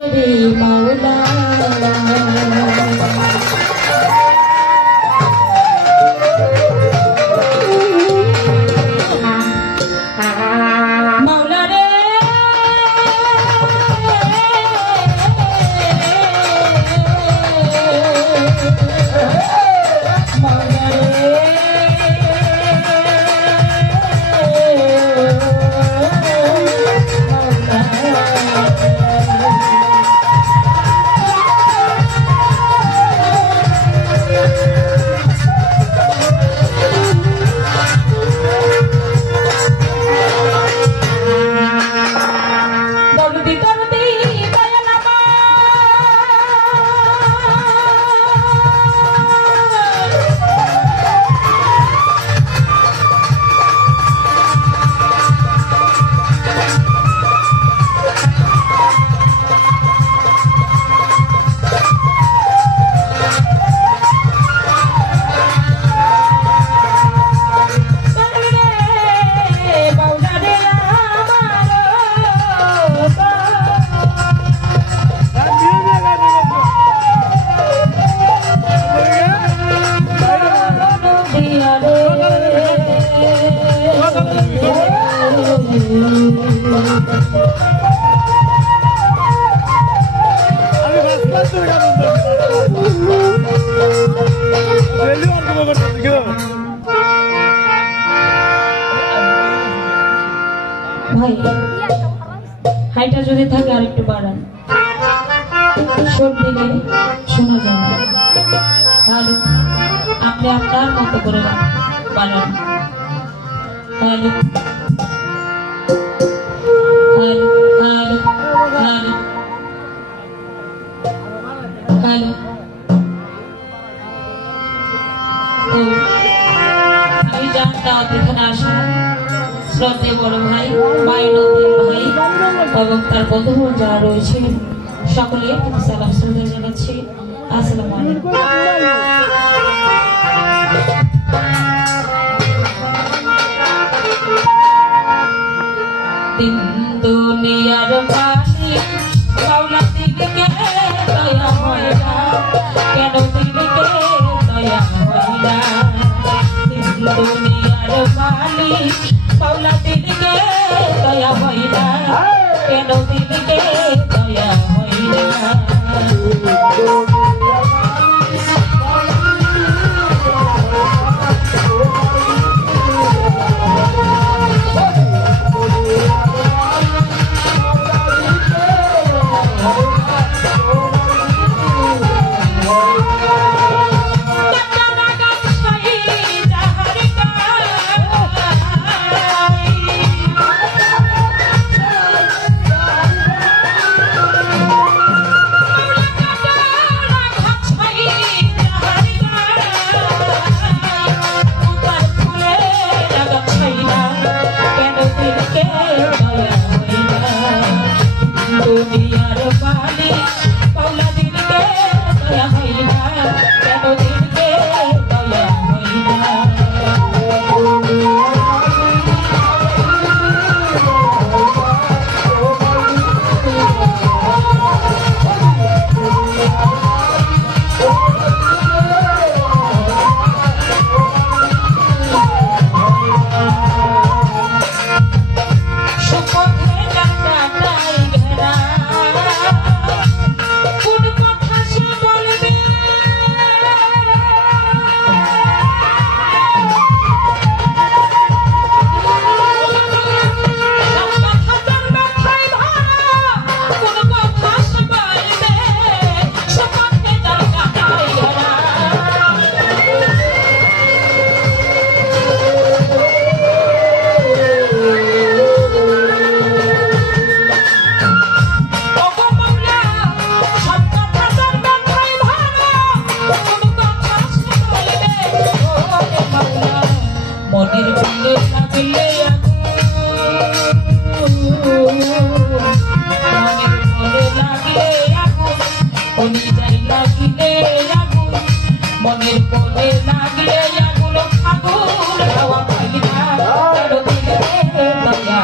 মাওলা ভাই হাইটা যদি থাকে আর একটু বাড়ান সব দিলে শোনা যায় না। হ্যালো আপনি আপনার মতো করে বাড়ান। Hello hello hello hello hello তো আমি জানতাম এখানে আসা শ্রদ্ধেয় বড় ভাই মাইনদীর ভাই এবং তার বন্ধুবর্গ যারা রয়েছে সকলে সালাম শ্রদ্ধা জানাচ্ছি। আসসালামু আলাইকুম। দিন দুনিয়ার মালিক মাওলা দিকে দয়া হয় না, কেন দিকে দয়া হয় না। দিন দুনিয়ার মালিক মাওলা দিকে দয়া হয় না, কেন দিকে দয়া হয় না। মনের পরে লাগলে আগুন আগুন হাওয়া পাইনা কেন দিলে দয়া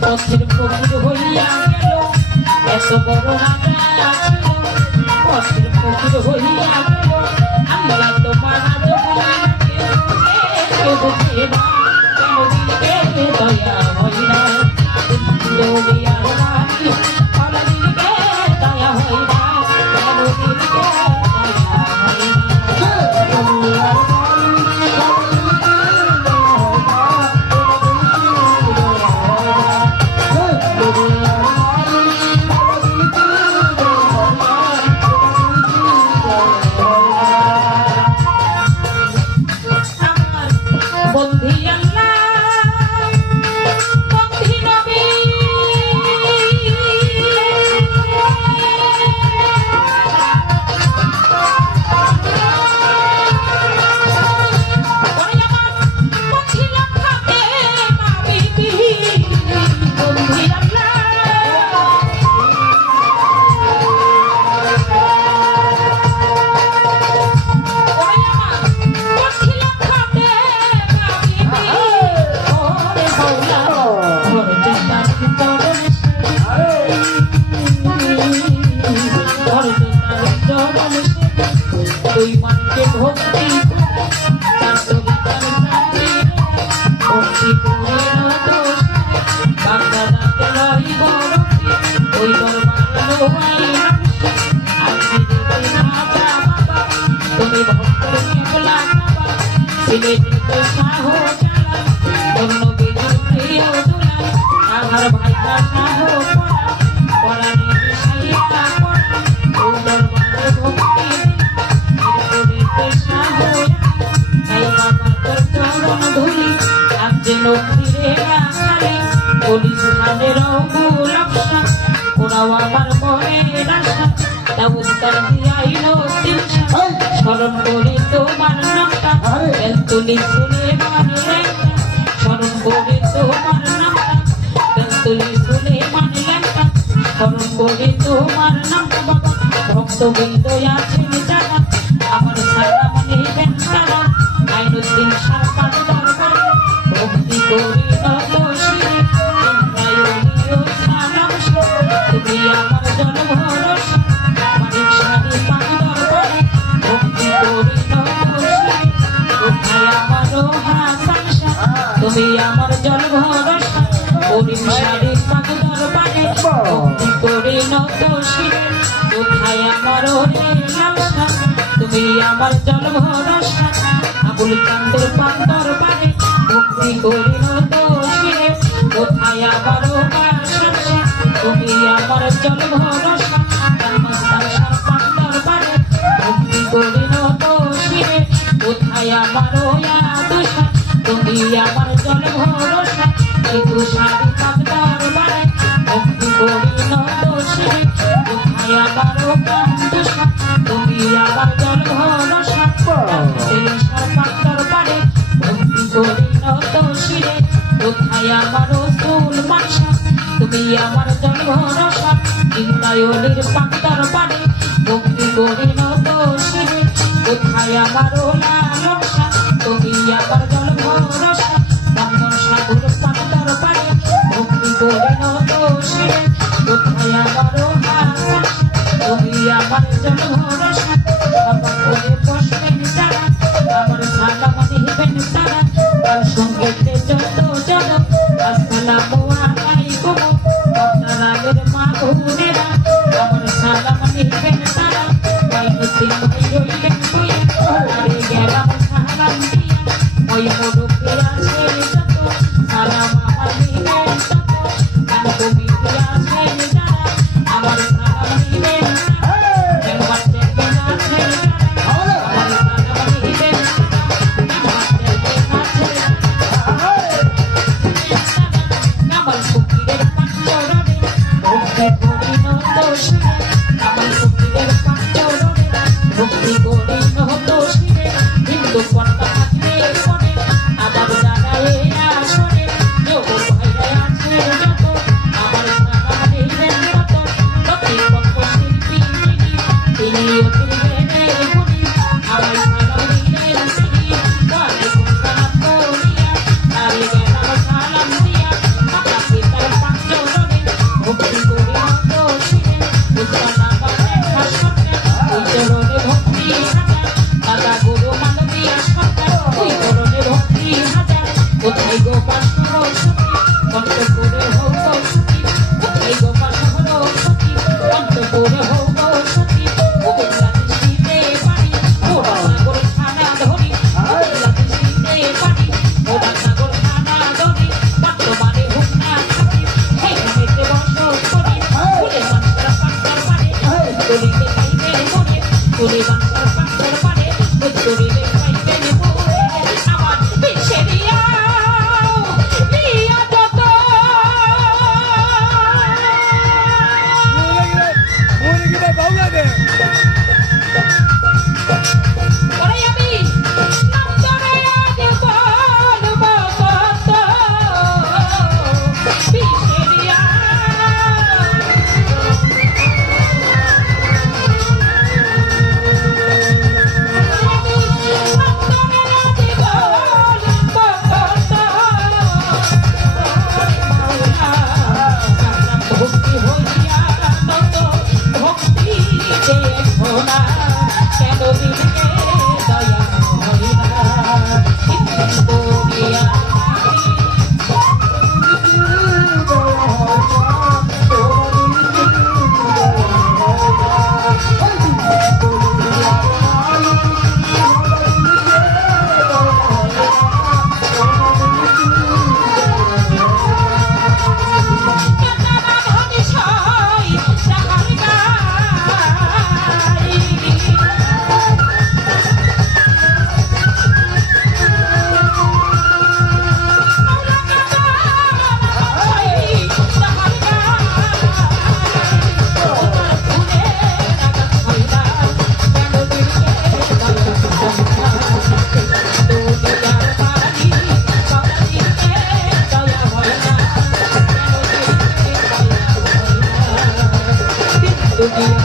পথের ফকির হইয়া গেল এত বড় রাজা ছিল পথের ফকির হইয়া গেল আল্লাহ তোমার বুঝে না কেন দিকে দয়া হয় না দয়া রানী ফল দিকে দয়া হয় না কেন দিকে দয়া হয় না তুই মনকে ভক্তি তার কবিতার সাথে ভক্তি করে দোষ বাগদাদাতে লই বরফি ওই দরবার লোহাই আজকে দেখে মাতা বাবা তুমি ভক্তের কেবলা বাবা সিলেটের তো শাহ চালা অন্য বেজুর প্রিয় দুলা আমার ভাইটা শাহ পড়া নিয়ে সাইয়া পড়া ওই দরবার ভক্তি স্মরণ করে তোমার নামটা বেলতুলি সুলেমান স্মরণ করে তোমার নামটা বেলতুলি সুলেমান স্মরণ করে তোমার নামটা বাবা ভক্তবৃন্দ আছেন যারা আমার সালাম নেবেন তারা আইনুদ্দিন সারপাত দরবারে ভক্তি করি নত শিরে ইন্দ্রায়ণীয় সালাম তুমি আমার জন ভরসা মানিক শাহী পাক দরবারে ভক্তি করি নত শিরে কোথায় আমারও হাসান শাহ তুমি আমার জন ভরসা করিম শাহী পাক দরবারে ভক্তি করি নত শিরে কোথায় আমারও লালসা তুমি আমার জল ভরসা আবুল কান্দের পাক দরবারে ভক্তি করি নত শিরে কোথায় আমারও বাসা তুমি আমার জল ভরসা মস্তান শাহ পাক দরবারে ভক্তি করি নত শিরে কোথায় আমারও আদশা তুমি আমার জল ভরসা কিন্তু শাহী পাক দরবারে ভক্তি করি নত শিরে কোথায় আমারও কান্দশা তুমি আমার জল ভরসা পাক দরবারে ভক্তি করি নত শিরে কোথায় আমার রসুল মানসা তুমি আমার জল ভরসা ইন্দ্রায়ণীর পাক দরবারে ভক্তি করি নত শিরে কোথায় আমার লালসা তুমি আমার জল ভরসা ব্রাহ্মণ সাধুর পাক দরবারে ভক্তি করি নত শিরে কোথায় আমার হাসা তুমি আমার জল ভরসা বাবা করে বসবেন তারা আমার সালাম নিবেন তারা তার সঙ্গে যত জন আসসালামু করি নতশিরে আমার সুখীদের পাঞ্জরে ভক্তি করি নতশিরে হিন্দু পর্দা থাকবে কোণে আবার জানায় আসরে যোগ ভাইরা আছে যত আমার সারা তত লক্ষ্মী পক্ষ শিল্পী তিনি অতির্বেদের গুণী আমার সারা দিলেন তিনি গানে গুণগান করিয়া তারে গেলাম সালাম দিয়া মাতা পিতার পাঞ্জরে ভক্তি করি নতশিরে উৎসানা বাজে ভাস্করের ওই চরণে ভক্তি হাজার দাদা গুরু মানবীয় সরকার ওই চরণে ভক্তি হাজার কোথায় গোপাল সরস্বতী কণ্ঠ করে হোক সতী কোথায় গোপাল সরস্বতী কণ্ঠ করে হোক সতী গোবিন্দা দৃষ্টিতে পারি ওরা সাগর খানা ধরি গোবিন্দা দৃষ্টিতে পারি ওরা সাগর খানা ধরি বর্তমানে হোক না থাকি সেইখানেতে বসত করি ফুলে মানুষরা পাঁচটার পারে করিতে পাইবে মরে ফুলে মানুষরা পাঁচটার পারে করিলে পাইবে মরে আমার বিশেরিয়া Dunia